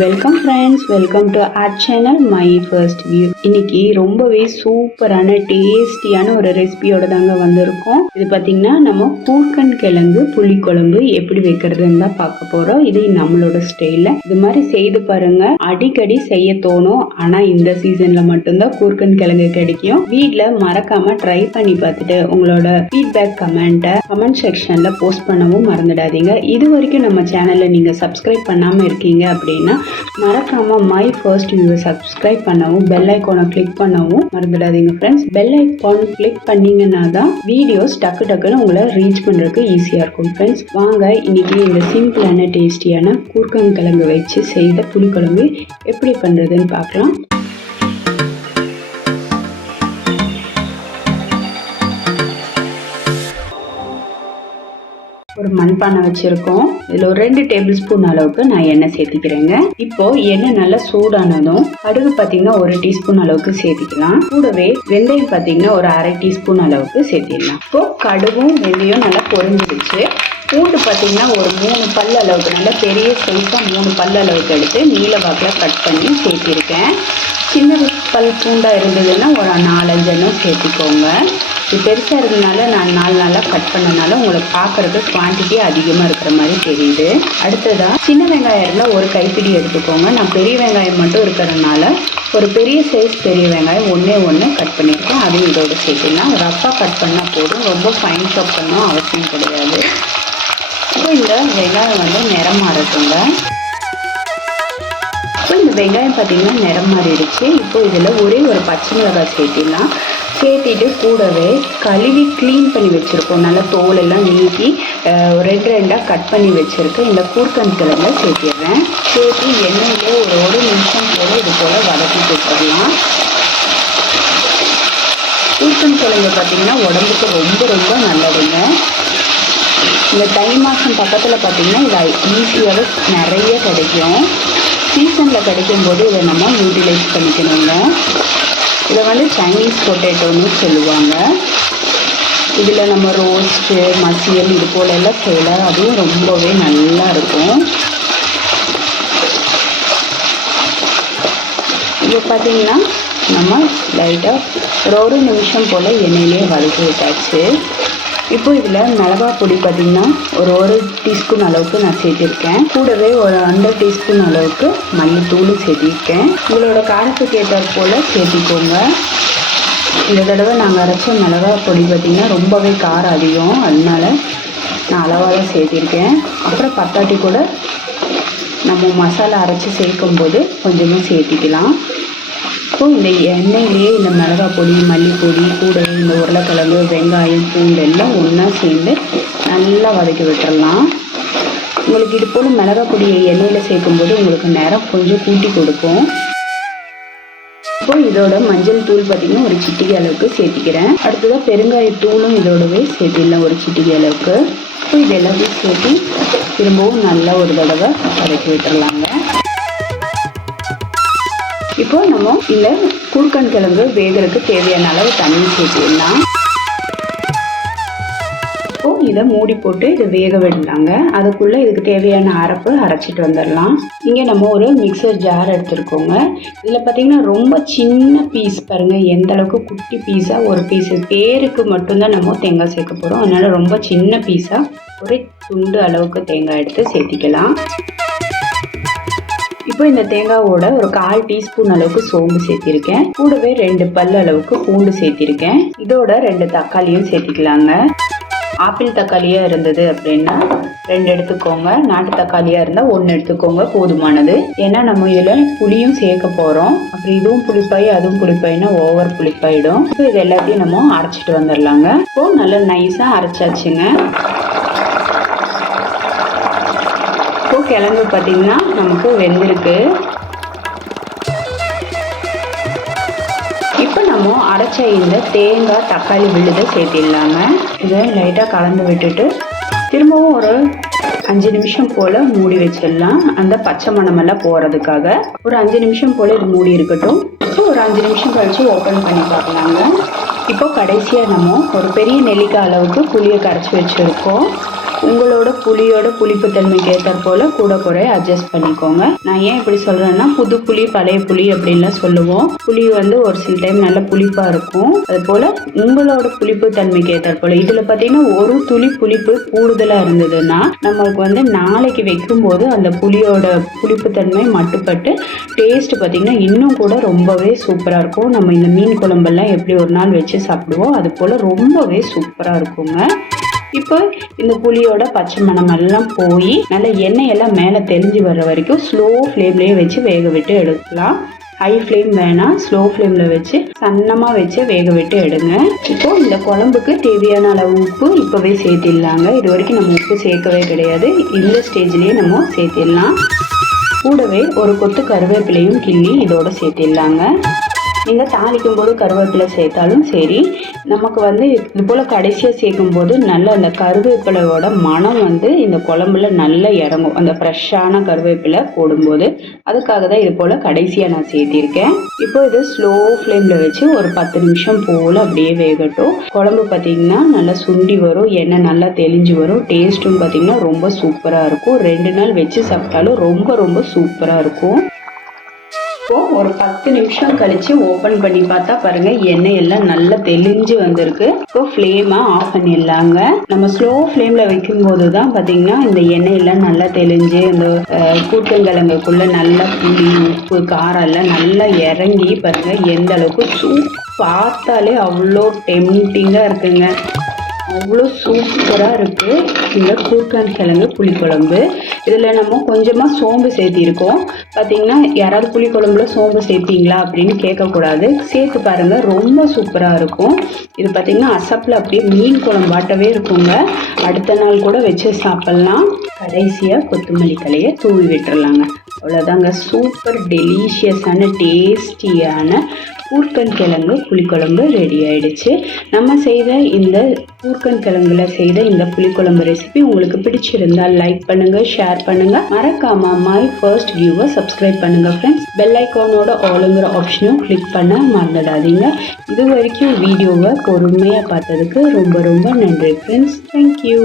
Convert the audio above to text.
Welcome friends, welcome to R channel my first view. இன்னைக்கு ரொம்பவே சூப்பரான டேஸ்டியான ஒரு ரெசிபியோட தாங்க வந்திருக்கோம். இது பார்த்தீங்கன்னா நம்ம கூர்க்கன் கிழங்கு புளிக்குழம்பு எப்படி வைக்கிறதுன்னு தான் பார்க்க போறோம். இது நம்மளோட ஸ்டைல்ல இது மாதிரி செய்து பாருங்க. அடிக்கடி செய்ய தோணும். ஆனா இந்த சீசன்ல மட்டும்தான் கூர்க்கன் கிழங்கு கிடைக்கும். வீட்ல மறக்காம ட்ரை பண்ணி பார்த்துட்டு உங்களோட ஃபீட்பேக் கமெண்ட் செக்ஷன்ல போஸ்ட் பண்ணவும் மறந்துடாதீங்க. இது வரைக்கும் நம்ம சேனல்ல நீங்க சப்ஸ்கிரைப் பண்ணாம இருக்கீங்க அப்படின்னா மறக்காம மை ஃபர்ஸ்ட் வியூவை சப்ஸ்கிரைப் பண்ணவும் பெல் ஐக்கானை கிளிக் பண்ணவும் மறந்துடாதீங்க ஃப்ரெண்ட்ஸ். பெல் ஐக்கான் கிளிக் பண்ணீங்கன்னா தான் வீடியோஸ் டக்குன்னு உங்களை ரீச் பண்றதுக்கு ஈஸியா இருக்கும் ஃப்ரெண்ட்ஸ். வாங்க இன்னைக்கு இந்த சிம்பிளான டேஸ்டியான கூர்க்கங்கிழங்கு வச்சு செய்த புளிக்குழம்பு எப்படி பண்றதுன்னு பார்க்கலாம். ஒரு மண்பானை வச்சிருக்கோம். இதுல ஒரு 2 டேபிள் ஸ்பூன் அளவுக்கு நான் எண்ணெய் சேர்த்திக்கிறேங்க. இப்போ எண்ணெய் நல்லா சூடானதும் கடுகு பாத்தீங்கன்னா 1 டீஸ்பூன் அளவுக்கு சேர்த்திக்கலாம். கூடவே வெந்தயம் பாத்தீங்கன்னா ஒரு 1/2 டீஸ்பூன் அளவுக்கு சேர்த்திடலாம். இப்போ கடுகும் வெந்தயம் நல்லா பொரிஞ்சிடுச்சு. பூண்டு பார்த்தீங்கன்னா ஒரு 3 பல் அளவுக்கு நல்ல பெரிய சைஸாக 3 பல் அளவுக்கு எடுத்து நீல வாக்கில் கட் பண்ணி சேர்த்திருக்கேன். சின்ன பல் பூண்டாக இருந்ததுன்னா ஒரு 4-5 எண்ணம் சேர்த்திக்கோங்க. இது பெருசாக இருந்ததுனால நான் 4 நாளாக கட் பண்ணனால உங்களுக்கு பார்க்குறதுக்கு குவான்டிட்டி அதிகமாக இருக்கிற மாதிரி தெரியுது. அடுத்ததாக சின்ன வெங்காயம் இருந்தால் ஒரு கைப்பிடி எடுத்துக்கோங்க. நான் பெரிய வெங்காயம் மட்டும் இருக்கிறதுனால ஒரு பெரிய சைஸ் பெரிய வெங்காயம் ஒன்று கட் பண்ணியிருக்கேன். அதையும் இதோட சேர்த்துலாம் ரஃப்பாக கட் பண்ணால் போதும். ரொம்ப ஃபைன் சாப் பண்ணணும் அவசியம் கிடையாது. இப்போ இந்த வெங்காயம் வந்து நிறம் மாறட்டுங்க. இப்போ இந்த வெங்காயம் பார்த்தீங்கன்னா நிறம் மாறிடுச்சு. இப்போ இதில் ஒரே ஒரு பச்சை மிளகாய் சேர்த்திடலாம். சேர்த்திட்டு கூடவே கழுவி க்ளீன் பண்ணி வச்சுருக்கோம். நல்லா தோல் எல்லாம் நீக்கி 2 கட் பண்ணி வச்சுருக்கேன். இந்த கூர்க்கன் கிழங்க சேர்த்திடுறேன். சேர்த்து எண்ணெயிலே ஒரு நிமிஷம் போல் இது போல் வதக்கி கொடுத்துடலாம். கூர்க்கன் கிழங்கு பார்த்தீங்கன்னா உடம்புக்கு ரொம்ப நல்லதுங்க. இந்த தை மாதம் பக்கத்தில் பார்த்தீங்கன்னா இது ஈஸியாகவே நிறைய கிடைக்கும். சீசனில் கிடைக்கும்போது இதை நம்ம யூட்டிலைஸ் பண்ணிக்கணுங்க. இதை வந்து சைனீஸ் பொட்டேட்டோன்னு சொல்லுவாங்க. இதில் நம்ம ரோஸ்ட்டு மசியல் இது போல எல்லாம் செய்யலாம். அதுவும் ரொம்பவே நல்லா இருக்கும். இப்போ பார்த்தீங்கன்னா நம்ம லைட்டாக ஒரு நிமிஷம் போல் எண்ணெயிலே வதக்கி விட்டாச்சு. இப்போ இதில் மிளகாய் பொடி பார்த்திங்கன்னா ஒரு டீஸ்பூன் அளவுக்கு நான் சேர்த்திருக்கேன். கூடவே ஒரு 1/2 டீஸ்பூன் அளவுக்கு மல்லித்தூள் சேர்த்திருக்கேன். உங்களோட காரத்துக்கு ஏற்றாற் போல் சேர்த்திக்கோங்க. இந்த தடவை நாங்கள் அரைச்ச மிளகாய் பொடி பார்த்திங்கன்னா ரொம்பவே காரம் அதிகம், அதனால நான் அளவாக தான் சேர்த்திருக்கேன். அப்புறம் பத்தாட்டி கூட நம்ம மசாலா அரைச்சி சேர்க்கும்போது கொஞ்சமாக சேர்த்திக்கலாம். இப்போ இந்த எண்ணெயிலேயே இந்த மிளகாய் பொடி மல்லிப்பொடி கூடவே இந்த உருளைக்கிழங்கு வெங்காயம் பூண்டு எல்லாம் ஒன்றா சேர்ந்து நல்லா வதக்கி விட்டுடலாம். உங்களுக்கு இது போல் மிளகாய் பொடியை எண்ணெயில் சேர்க்கும்போது உங்களுக்கு நேரம் கொஞ்சம் கூட்டி கொடுக்கும். இப்போ இதோட மஞ்சள் தூள் பார்த்திங்கன்னா ஒரு சிட்டிகை அளவுக்கு சேர்த்திக்கிறேன். அடுத்ததாக பெருங்காயத்தூளும் இதோடவே சேர்த்திடலாம் ஒரு சிட்டிகை அளவுக்கு. இப்போ இது எல்லாத்தையும் சேர்த்து திரும்பவும் நல்லா ஒரு தடவை வதக்கி விட்டுடலாங்க. இப்போ நம்ம இந்த கூர்க்கன் கிழங்கு வேகிறதுக்கு தேவையான அளவு தண்ணி சேர்த்துடலாம். இப்போ இதை மூடி போட்டு இதை வேக விடலாங்க. அதுக்குள்ளே இதுக்கு தேவையான அரைப்பு அரைச்சிட்டு வந்துடலாம். இங்கே நம்ம ஒரு மிக்சர் ஜார் எடுத்துருக்கோங்க. இதில் பார்த்தீங்கன்னா ரொம்ப சின்ன பீஸ் பாருங்கள், எந்த அளவுக்கு குட்டி பீஸாக ஒரு பீஸு பேருக்கு மட்டும்தான் நம்ம தேங்காய் சேர்க்க போகிறோம். அதனால் ரொம்ப சின்ன பீஸாக ஒரு துண்டு அளவுக்கு தேங்காய் எடுத்து சேர்த்திக்கலாம். இப்போ இந்த தேங்காவோட ஒரு 1/4 டீஸ்பூன் அளவுக்கு சோம்பு சேர்த்திருக்கேன். கூடவே 2 பல் அளவுக்கு பூண்டு சேர்த்திருக்கேன். இதோட 2 தக்காளியும் சேர்த்திக்கலாங்க. ஆப்பிள் தக்காளியாக இருந்தது அப்படின்னா 2 எடுத்துக்கோங்க. நாட்டு தக்காளியாக இருந்தால் 1 எடுத்துக்கோங்க, போதுமானது. ஏன்னா நம்ம இதில் புளியும் சேர்க்க போகிறோம். அப்புறம் இதுவும் புளிப்பாய் அதுவும் புளிப்பாயின்னா ஓவர் புளிப்பாயிடும். இப்போ இது எல்லாத்தையும் நம்ம அரைச்சிட்டு வந்துடலாங்க. இப்போ நல்லா நைஸாக அரைச்சாச்சுங்க. இப்போ கிழங்கு பார்த்தீங்கன்னா நமக்கு வெந்திருக்கு. இப்போ நம்ம அரைச்ச இந்த தேங்காய் தக்காளி விழுதை சேர்த்திடலாங்க. இதை லைட்டாக கலந்து விட்டுட்டு திரும்பவும் ஒரு 5 நிமிஷம் போல் மூடி வச்சிடலாம். அந்த பச்சை மணமெல்லாம் போகிறதுக்காக ஒரு 5 நிமிஷம் போல் இது மூடி இருக்கட்டும். இப்போ ஒரு 5 நிமிஷம் கழிச்சு ஓப்பன் பண்ணி பார்க்கலாங்க. இப்போ கடைசியாக நம்ம ஒரு பெரிய நெல்லிக்காய் அளவுக்கு புளியை கரைச்சி வச்சுருக்கோம். உங்களோட புளியோட புளிப்பு தன்மைக்கு ஏற்றாற் போல் கூட குறைய அட்ஜஸ்ட் பண்ணிக்கோங்க. நான் ஏன் இப்படி சொல்கிறேன்னா, புது புளி பழைய புளி அப்படின்லாம் சொல்லுவோம். புளி வந்து ஒரு சில டைம் நல்ல புளிப்பாக இருக்கும். அது போல் உங்களோட புளிப்பு தன்மைக்கு ஏற்றாற் போல் இதில் பார்த்தீங்கன்னா ஒரு துளி புளிப்பு கூடுதலாக இருந்ததுன்னா நம்மளுக்கு வந்து நாளைக்கு வைக்கும்போது அந்த புளியோட புளிப்பு தன்மை மட்டுப்பட்டு டேஸ்ட் பார்த்தீங்கன்னா இன்னும் கூட ரொம்பவே சூப்பராக இருக்கும். நம்ம இந்த மீன் குழம்பெல்லாம் எப்படி ஒரு நாள் வச்சு சாப்பிடுவோம் அது போல் ரொம்பவே சூப்பராக இருக்குங்க. இப்போ இந்த புளியோட பச்சை மணம் எல்லாம் போய் நல்ல எண்ணெய் எல்லாம் மேலே தெளிஞ்சு வர்ற வரைக்கும் ஸ்லோ ஃப்ளேம்லேயே வச்சு வேக விட்டு எடுக்கலாம். ஹை ஃப்ளேம் வேணாம், ஸ்லோ ஃப்ளேமில் வச்சு சன்னமாக வச்சு வேக விட்டு எடுங்க. இப்போது இந்த குழம்புக்கு தேவையான அளவு உப்பு இப்போவே சேர்த்திடலாங்க. இது வரைக்கும் நம்ம உப்பு சேர்க்கவே கிடையாது. இந்த ஸ்டேஜ்லேயே நம்ம சேர்த்திடலாம். கூடவே ஒரு கொத்து கருவேப்பிலையும் கிள்ளி இதோட சேர்த்திடலாங்க. நீங்கள் தாளிக்கும் போது கருவேப்பிலை சேர்த்தாலும் சரி, நமக்கு வந்து இது போல் கடைசியாக சேர்க்கும்போது நல்ல அந்த கருவேப்பிலையோட மனம் வந்து இந்த குழம்புல நல்லா இறங்கும். அந்த ஃப்ரெஷ்ஷான கருவேப்பிலை போடும்போது அதுக்காக தான் இது போல் கடைசியாக நான் சேர்த்திருக்கேன். இப்போ இது ஸ்லோ ஃப்ளேமில் வச்சு ஒரு 10 நிமிஷம் போல் அப்படியே வேகட்டும். குழம்பு பார்த்திங்கன்னா நல்லா சுண்டி வரும், எண்ணெய் நல்லா தெளிஞ்சு வரும். டேஸ்ட்டும் பார்த்திங்கன்னா ரொம்ப சூப்பராக இருக்கும். 2 நாள் வச்சு சாப்பிட்டாலும் ரொம்ப ரொம்ப சூப்பராக இருக்கும். இப்போது ஒரு 10 நிமிஷம் கழித்து ஓப்பன் பண்ணி பார்த்தா பாருங்கள் எண்ணெய் எல்லாம் நல்லா தெளிஞ்சு வந்திருக்கு. இப்போ ஃப்ளேமை ஆஃப் பண்ணிடலாங்க. நம்ம ஸ்லோ ஃப்ளேமில் வைக்கும்போது தான் பார்த்திங்கன்னா இந்த எண்ணெயெல்லாம் நல்லா தெளிஞ்சு இந்த கூட்டங்கிழங்குக்குள்ளே நல்லா புளி உப்பு காரம் எல்லாம் நல்லா இறங்கி பாருங்கள் எந்த அளவுக்கு பார்த்தாலே அவ்வளோ டெம்டிங்காக இருக்குங்க. அவ்வளோ சூப்பராக இருக்குது இந்த கூர்க்கங்கிழங்கு புளிக்குழம்பு. இதில் நம்ம கொஞ்சமாக சோம்பு சேர்த்திருக்கோம். பார்த்திங்கன்னா யாராவது புளிக்குழம்புல சோம்பு சேர்த்திங்களா அப்படின்னு கேட்கக்கூடாது. சேர்த்து பாருங்கள், ரொம்ப சூப்பராக இருக்கும். இது பார்த்திங்கன்னா அசப்பில் அப்படியே மீன் குழம்பாட்டவே இருக்குங்க. அடுத்த நாள் கூட வச்சு சாப்பிட்லாம். கடைசியாக கொத்தமல்லி கலையை தூவி விட்டுறலாங்க. அவ்வளோதாங்க, சூப்பர் டெலிஷியஸான டேஸ்டியான கூர்க்கங்கிழங்கு புளிக்குழம்பு ரெடி ஆயிடுச்சு. நம்ம செய்த இந்த கூர்க்கங்கிழங்குல செய்த இந்த புளிக்குழம்பு ரெசிபி உங்களுக்கு பிடிச்சிருந்தால் லைக் பண்ணுங்க, ஷேர் பண்ணுங்க, மறக்காம மை ஃபர்ஸ்ட் வியூவை சப்ஸ்கிரைப் பண்ணுங்க ஃப்ரெண்ட்ஸ். பெல் ஐக்கானோட ஆளுங்கிற ஆப்ஷனும் கிளிக் பண்ண மறந்துடாதீங்க. இது வரைக்கும் வீடியோவை பொறுமையாக பார்த்ததுக்கு ரொம்ப ரொம்ப நன்றி ஃப்ரெண்ட்ஸ். தேங்க்யூ.